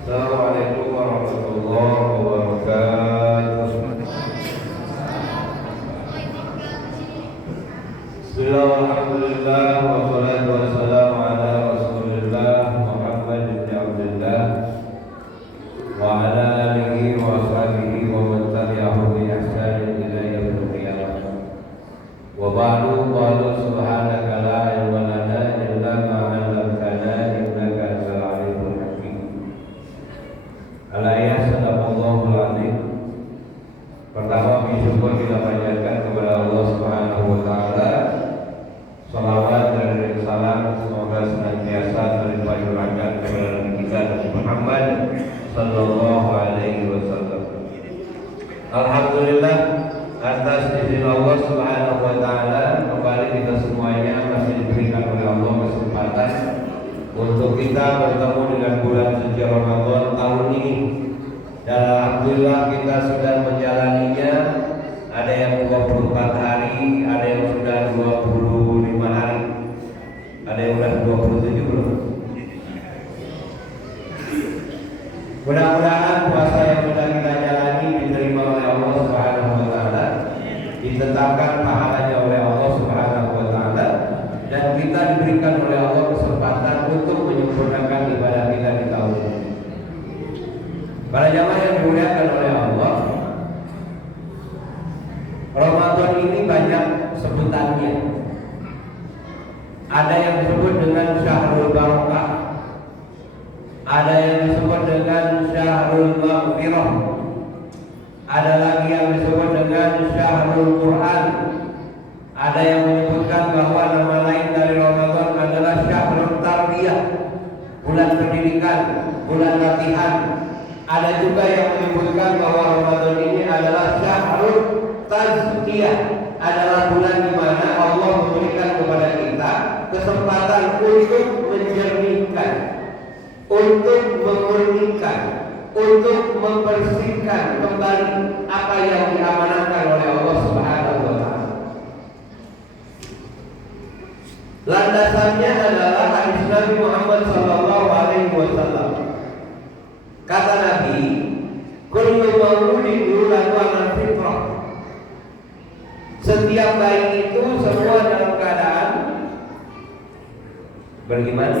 Assalamualaikum warahmatullahi wabarakatuh. Bismillah, alhamdulillah, wassalatu wassalamu ala rasulillah Muhammad bin Abdullah wa ala alihi wa ashabihi wa man tabi'ahum bi ihsanin ila yaumil qiyamah. Wa ba'du, qala subhanaka la ilma lana illa ma 'allamtana innaka antal alimul hakim. Alayah sadaqallahul azim. Pertama, bersyukur kita panjatkan kepada Allah Subhanahu wa taala. Salawat dan salam semoga senantiasa tercurahkan kepada Nabi kita Nabi Muhammad sallallahu alaihi wasallam. Alhamdulillah, atas izin Allah Subhanahu wa taala kembali kita semuanya masih diberikan oleh Allah kesempatan untuk kita bertemu dengan bulan suci Ramadan tahun ini. Dan alhamdulillah kita sudah menjalaninya. Ada yang 24 hari, ada yang sudah 25 hari, ada yang sudah 27 belum. Mudah-mudahan puasa yang sudah kita jalani diterima oleh Allah Subhanahu wa taala, ditetapkan pahalanya oleh Allah Subhanahu wa taala, dan kita diberikan oleh Allah kesempatan untuk menyempurnakan ibadah kita di tahun ini. Para jamaah yang dimuliakan oleh Allah, Ramadan ini banyak sebutannya. Ada yang disebut dengan Syahrul Barakah, ada yang disebut dengan Syahrul Maghfirah, ada lagi yang disebut dengan Syahrul Quran. Ada yang menyebutkan bahwa nama lain dari Ramadan adalah Syahrul Tarbiyah, bulan pendidikan, bulan latihan. Ada juga yang menyebutkan bahwa Ramadan ini adalah Syahrul Tazkiyah, adalah bulan di mana Allah memberikan kepada kita kesempatan untuk menjernihkan, untuk memurnikan, untuk membersihkan kembali apa yang diamanahkan oleh Allah Subhanahu wa taala. Landasannya adalah hadis Nabi Muhammad sallallahu alaihi wasallam. Kata Nabi, kullu mauludin yuladu 'alal fitrah. Setiap bayi itu semua dalam keadaan beriman,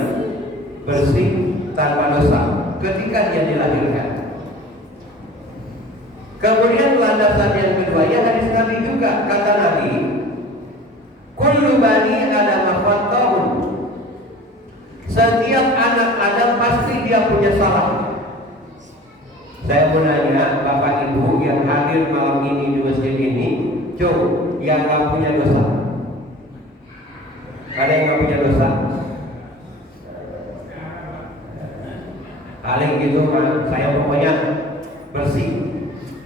bersih, tanpa dosa ketika dia dilahirkan. Kemudian landasan yang kedua, ya hadis Nabi juga, kata Nabi, kullu bani Adam khata'un. Setiap anak Adam pasti dia punya salah. Saya mau nanya Bapak Ibu yang hadir malam ini di masjid ini, coba yang nggak punya dosa, ada yang nggak punya dosa? Paling gitu kan, saya pokoknya bersih,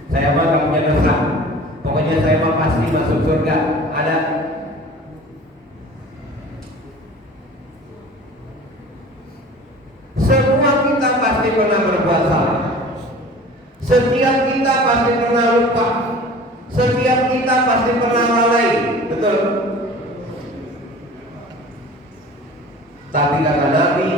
saya mah nggak punya dosa, pokoknya saya mah pasti masuk surga. Ada? Semua kita pasti pernah berbuat salah. Setiap kita pasti pernah lupa. Setiap kita pasti pernah lalai. Betul? Tapi kata Nabi,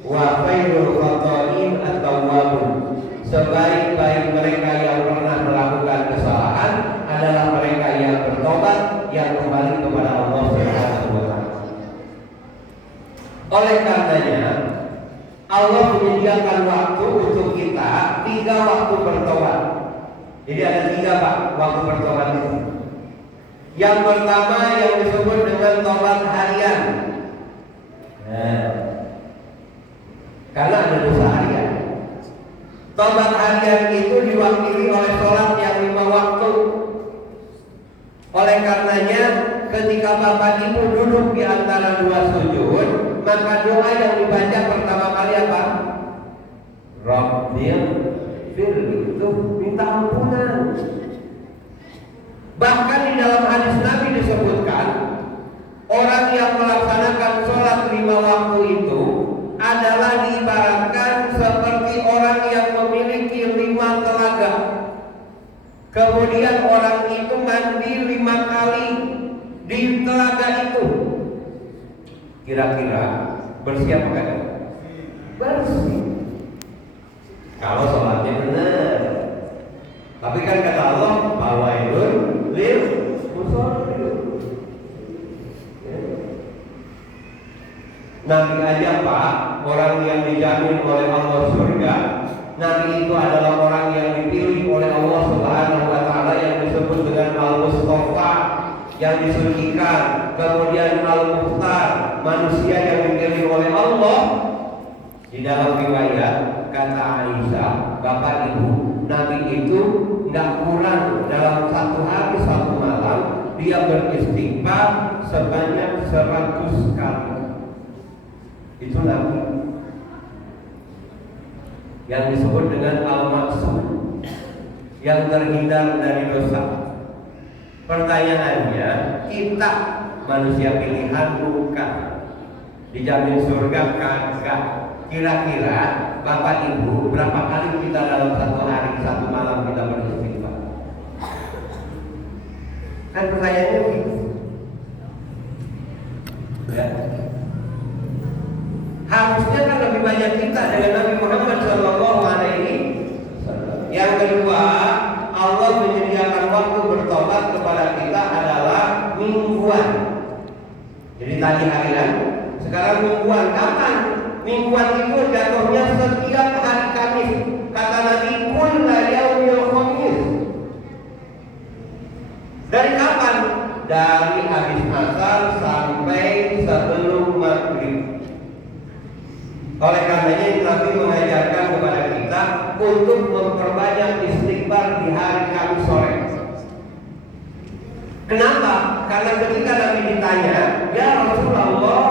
wa khairul khata'in at-tawwabun. Sebaik-baik mereka yang pernah melakukan kesalahan adalah mereka yang bertobat, yang kembali kepada Allah Subhanahu wa taala. Oleh karenanya, Allah menyediakan waktu untuk kita 3 waktu bertobat. Jadi ada 3 Pak waktu bertobat itu. Yang pertama yang disebut dengan tobat harian. Karena ada dosa harian. Tobat harian itu diwakili oleh sholat yang 5 waktu. Oleh karenanya, ketika Bapak Ibu duduk di antara 2 sujud, maka doa yang dibaca pertama kali apa? Rabbil firli, itu minta ampunan. Bahkan di dalam hadis Nabi disebutkan, orang yang melaksanakan sholat 5 waktu itu adalah diibaratkan seperti orang yang memiliki 5 telaga. Kemudian orang itu mandi 5 kali di telaga itu. Kira-kira bersih apa enggak? Bersih. Kalau sholatnya benar. Tapi kan kata Allah, fawailun lil musallin. Nabi aja Pak, orang yang dijamin oleh Allah surga. Nabi itu adalah orang yang dipilih oleh Allah Subhanahu wa taala yang disebut dengan Al-Mustafa, yang disucikan, kemudian Al-Mukhtar, manusia yang dipilih oleh Allah. Di dalam riwayat kata Aisyah, Bapak Ibu, Nabi itu nggak kurang dalam satu hari satu malam dia beristighfar sebanyak 100 kali. Itu Nabi yang disebut dengan Al-Maksum, yang terhindar dari dosa. Pertanyaannya, kita manusia pilihan bukan? Dijamin surga kagak? Kira-kira Bapak Ibu berapa kali kita dalam satu hari satu malam kita beristighfar? Kan pertanyaannya begitu. Ya. Harusnya kan lebih banyak kita dengan Nabi Muhammad SAW. Yang kedua, Allah menyediakan waktu bertobat kepada kita adalah mingguan. Jadi tadi harian, sekarang mingguan. Kapan? Mingguan itu jatuhnya setiap hari Kamis. Kata Nabi, kulla yaumil khamis. Dari kapan? Dari habis asar sampai sebelum maghrib. Oleh karenanya Nabi mengajarkan kepada kita untuk memperbanyak istighfar di hari Kamis sore. Kenapa? Karena ketika Nabi ditanya, ya Rasulullah,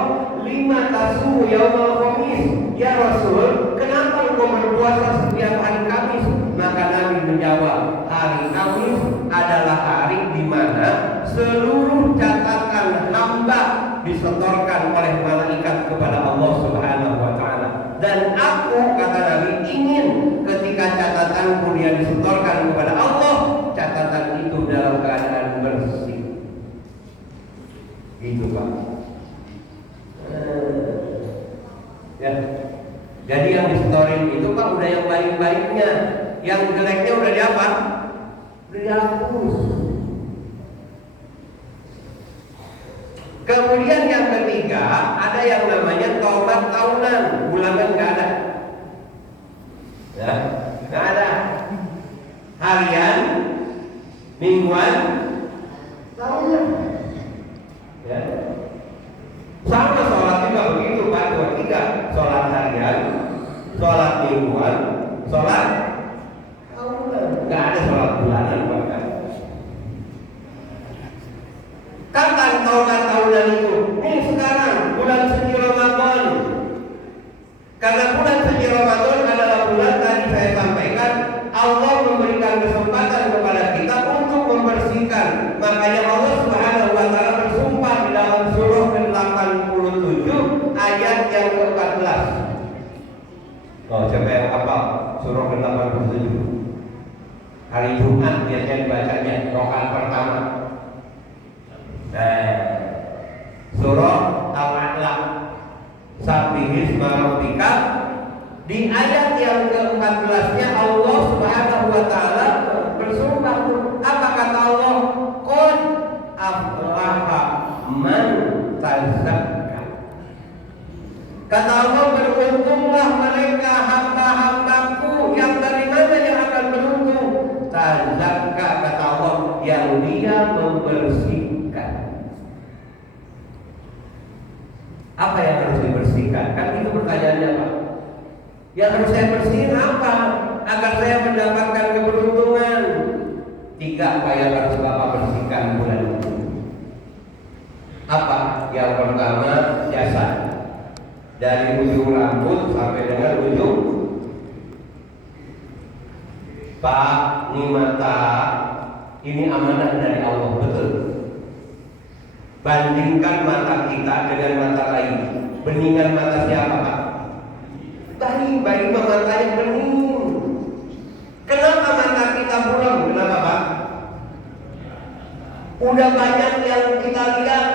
lima tasumu yaumal khamis, ya Rasul, kenapa engkau berpuasa setiap hari Kamis? Maka Nabi menjawab, hari Kamis adalah hari di mana seluruh catatan hamba disetorkan oleh malaikat kepada Allah Subhanahu wa taala. Dan aku, kata Nabi, ingin ketika catatanku dia disetorkan kepada Allah, catatan itu dalam keadaan bersih. Gitu Pak. Ya. Jadi yang disetorin itu Pak udah yang baik-baiknya, yang jeleknya udah diapa? Udah dihapus. Kemudian yang ketiga, ada yang namanya taubat tahunan, bulanan nggak ada. Ya, nggak ada. Harian, mingguan, tahunan. Ya. Sama sholat juga begitu Pak, 2, 3. Sholat harian, sholat mingguan, sholat tahunan. Nggak ada sholat bulanan bahkan. Kapan taubat tahunan itu? Ini sekarang bulan suci Ramadan. Karena bulan suci Ramadan adalah bulan tadi saya sampaikan Allah memberikan kesempatan kepada kita untuk membersihkan. Makanya Allah Subhanahu wa taala bersumpah di dalam surah ke-87 ayat yang ke-14. Oh, siapa yang hafal surah ke-87? Hari Jumat biasanya dibacanya rakaat pertama. Surah Al-A'la, Sabbihisma rabbika. Di ayat yang ke-14-nya Allah Subhanahu wa taala bersumpah. Apa kata Allah? Qad aflaha man tazakka. Kata Allah, beruntunglah mereka hamba-hambaku. Yang dari mana yang akan beruntung? Tazakka, kata Allah, yang dia membersihkan. Apa yang harus dibersihkan? Kan itu pertanyaannya Pak. Yang harus saya bersihin apa? Agar saya mendapatkan keberuntungan. 3 apa yang harus Bapak bersihkan bulan ini? Apa? Yang pertama, jasad. Dari ujung rambut sampai dengan ujung Pak, ini mata, ini amanah dari Allah, betul. Bandingkan mata kita dengan mata lain. Beningan mata siapa Pak? Bayi matanya bening. Kenapa mata kita buram? Kenapa Pak? Udah banyak yang kita lihat.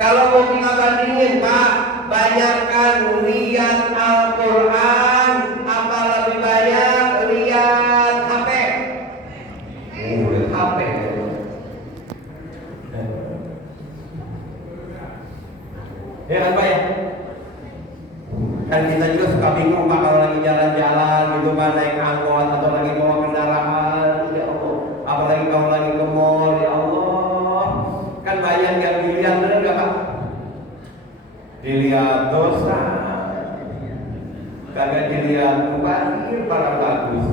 Kalau mau kita bandingin Pak, banyakkan lihat Al-Quran apa Kan kita juga suka bingung Pak kalau lagi jalan-jalan gitu kan, naik angkot atau lagi bawa kendaraan, ya Allah. Apalagi kalau lagi ke mall, ya Allah. Kan banyak yang dilihat, benar nggak Pak? Dilihat dosa, kagak dilihat mubazir, para bagus.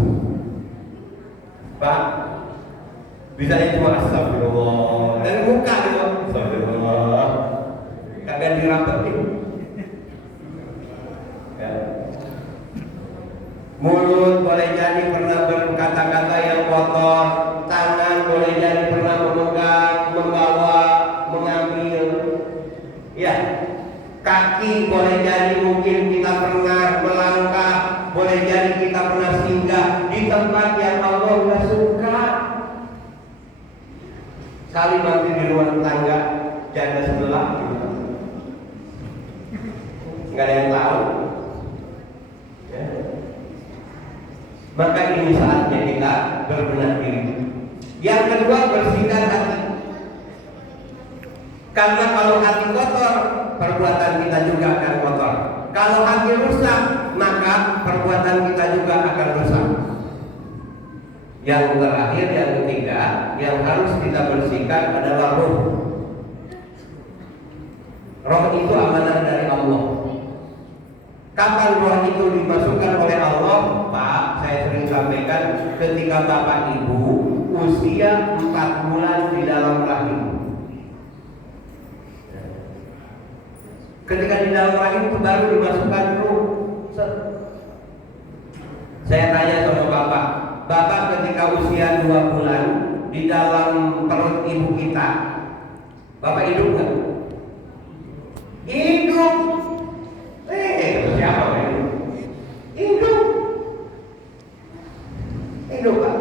Pak, bisanya cuma astagfirullah dan muka gitu, astagfirullah, kagak dirapetin. Ya. Mulut boleh jadi pernah berkata-kata yang kotor, tangan boleh jadi pernah memegang, membawa, mengambil, ya. Kaki boleh jadi mungkin kita pernah melangkah, boleh jadi kita pernah singgah di tempat yang Allah nggak suka. Sekali mampir di ruang tangga janda sebelah, nggak ada yang tahu. Ya. Maka ini saatnya kita berbenah diri. Yang kedua, bersihkan hati. Karena kalau hati kotor, perbuatan kita juga akan kotor. Kalau hati rusak, maka perbuatan kita juga akan rusak. Yang terakhir, yang ketiga, yang harus kita bersihkan adalah roh. Roh itu amanah dari Allah. Kapan roh itu dimasukkan oleh Allah? Pak, saya sering sampaikan, ketika bapak ibu usia 4 bulan di dalam rahim. Ketika di dalam rahim itu baru dimasukkan roh. Saya tanya sama bapak, bapak ketika usia 2 bulan di dalam perut ibu kita, bapak hidup nggak? Hidup. Siapa yang hidup? Hidup. Hidup Pak.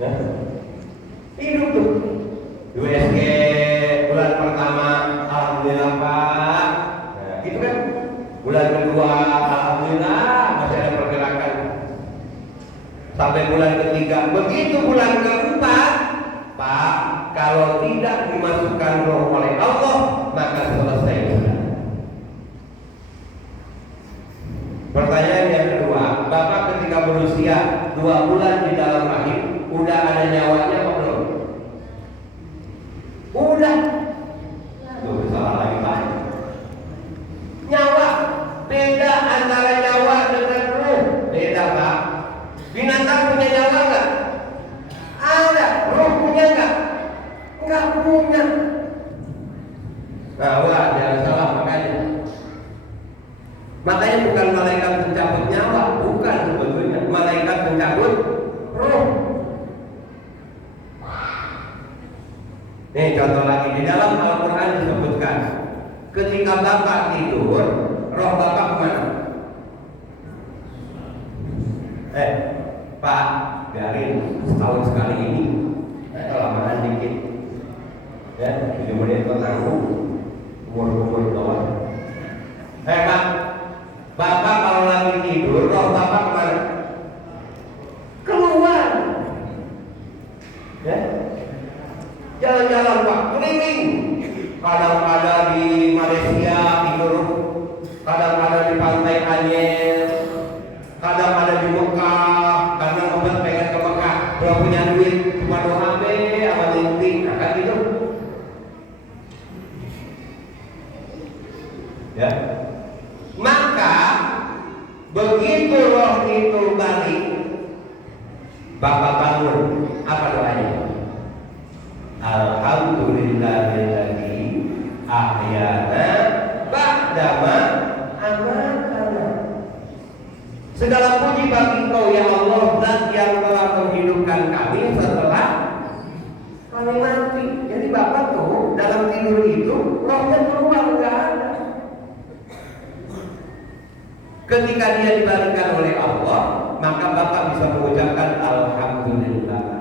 Ya. Hidup tuh. USG bulan pertama, alhamdulillah Pak. Nah, itu kan bulan kedua, alhamdulillah masih ada pergerakan. Sampai bulan ketiga, begitu bulan keempat, Pak, kalau tidak dimasukkan roh oleh Allah, maka selesai sudah. Pertanyaan yang kedua, Bapak ketika berusia 2 bulan di dalam rahim, udah ada nyawanya apa belum? Udah. Tuh, salah lagi Pak. Nyawa, beda antara nyawa dengan ruh. Beda Pak. Binatang punya nyawa nggak? Ada. Ruh punya nggak? Nggak punya. Nah, wah, jangan salah makanya. Makanya bukan malaikat pencabut nyawa, bukan sebetulnya. Malaikat pencabut roh. Nih contoh lagi, di dalam Al-Quran disebutkan, ketika Bapak tidur, roh Bapak kemana? Pak, biarin setahun sekali ini, kelamaan dikit. Ya, 7 menit tertanggung, umur doang. Pak, Bapak kalau lagi tidur, roh Bapak kemana? Keluar. Ya, jalan-jalan Pak, keliling. Kadang ada di Malaysia tidur, kadang ada di Pantai Anyer, kadang ada di Mekah, kadang obat pengen ke Mekah, belum punya duit, cuma doa sama mimpi, akan gitu. Ya. Maka begitu roh itu balik, Bapak bangun, apa doanya? Alhamdulillahilladzi ahyana ba'dama amatana. Segala puji bagi Engkau ya Allah, Zat yang telah menghidupkan kami setelah kami mati. Jadi Bapak tuh dalam tidur itu rohnya keluar, nggak ada. Ketika dia dibalikkan oleh Allah, maka Bapak bisa mengucapkan Alhamdulillah.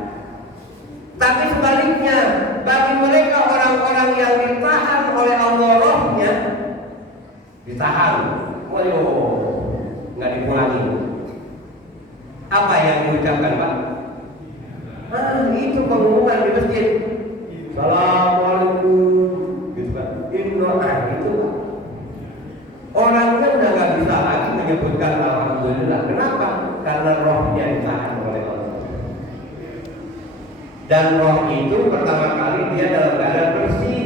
Tapi sebaliknya, bagi mereka orang-orang yang ditahan oleh Allah rohnya, ditahan, nggak dipulangi. Apa yang diucapkan Pak? Itu pengumuman di masjid. Assalamualaikum, gitu Pak. Itu Pak. Orang menyebutkan alhamdulillah. Kenapa? Karena rohnya ditahan oleh Allah. Dan roh itu pertama kali dia dalam keadaan bersih,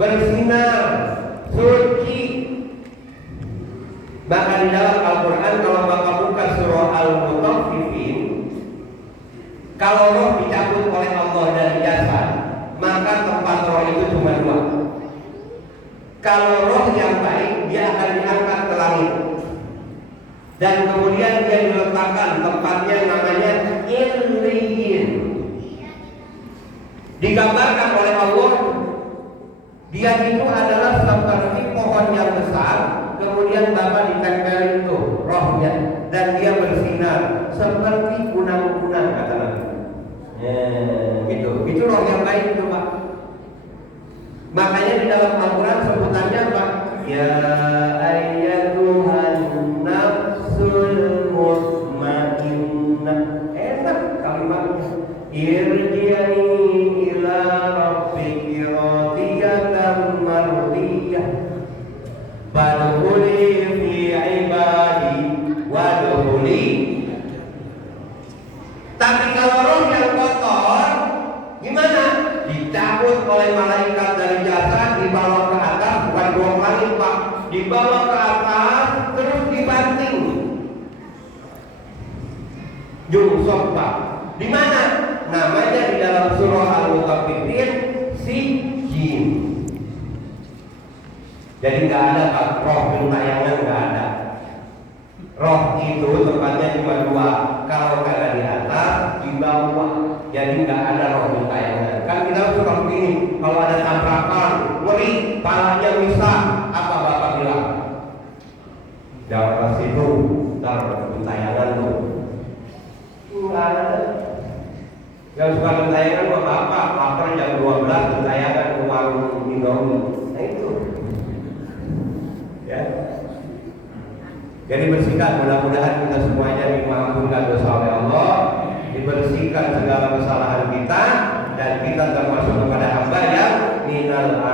bersinar, suci. Maka di dalam Al-Quran kalau Bapak buka surah Al-Mutaffifin, kalau roh dicabut oleh Allah dari jasad, maka tempat roh itu cuma dua. Kalau roh yang baik, dia akan diangkat ke langit, dan kemudian dia diletakkan tempatnya namanya Illiyin. Digambarkan oleh Allah, dia itu adalah seperti pohon yang besar, kemudian Bapak ditempelin tuh rohnya, dan dia bersinar seperti kunang-kunang, kata Nabi. Itu roh yang baik itu, Pak. Makanya di dalam Al-Quran sebutannya apa? Ya ayyatuhan nafsul mutmainnah. Enak kalimatnya. Irji'i ila rabbiki radiyatan mardiyah. Fadkhuli fi ibadi wadkhuli. Tapi kalau roh yang kotor, gimana? Dicabut oleh malaikat dari jasad, dibawa ke atas, bukan dua kali, Pak. Dibawa ke atas, terus dibanting. Jungsok, Pak. Di mana? Namanya di dalam surah Al-Mutaffifin Sijjin. Jadi nggak ada, Pak, roh gentayangan nggak ada. Roh itu tempatnya cuma dua. Kalau kagak di atas, di bawah. Jadi nggak ada roh gentayangan. Kan kita suka begini, kalau ada tabrakan, ngeri, palanya bisa, apa Bapak bilang? Jangan ke situ, ntar gentayangan tuh. Nggak ada. Yang suka gentayangan buat Bapak, lapar jam 12 gentayangan ke warung Indomie. Nah itu. Ya. Jadi bersihkan, mudah-mudahan kita semuanya dimaafkan dosa oleh Allah, dibersihkan segala kesalahan kita, dan kita termasuk kepada hamba yang minal